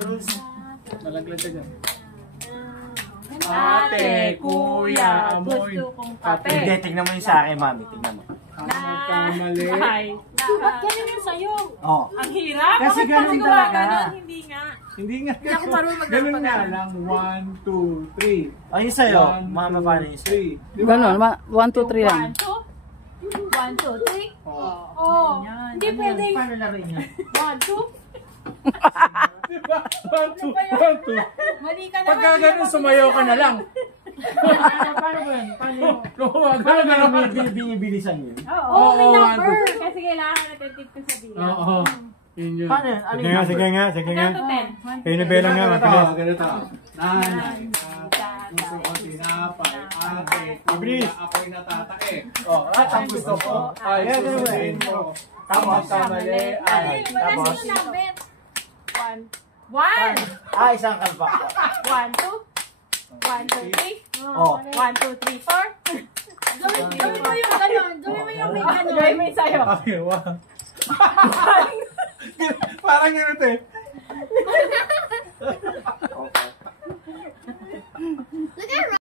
Nalaglag ka dyan. Ate, kuya, gusto kong kape. Hindi, tignan mo yung sa akin, mami. Tignan mo. Kamali. Ba't ganun yung sa'yo? Oh. Ang hirap. Kasi Bakit ganun kasi talaga. gumaganon? Hindi nga. Hindi nga. Hindi ako marunong Ganun magpapagano. nga lang. 1, 2, 3. Ay, yung sa'yo. Mama, paano yung sa'yo? 3. Ganon, 1, 2, 3 lang. 1, 2, 3. Oh. Hindi pwede. Paano laro niya? 1, 2. Diba? 1, 2, 1, 2. Mali ka naman. Pagka ganun, sumayaw ka na lang. Paano ba yun? Paano? Paano ganun? Binibilisan yun? Oo, may Oo, number. 1, 2. Kasi kailangan natin tip ko sa bilang. Oo. Yun yun. Paano yun? Ano Sige yung nga, number? sige nga, sige nga. 1 to 10. Kayo na bela nga, mabilis. Ganito. Nanay, gusto ko tinapay. Ate, kuya, ako'y natatae. Oh, at ang gusto ko ay susundin mo. Tama ka mali ay. Tapos? 1. Ah, isang kalpa. 1, 2. 1, 2, 3. Oh. 1, 2, 3, 4. Gawin mo yung gano'n. Gawin mo yung may gano'n. Gawin mo yung sa'yo. Okay, wow. Parang ganito eh.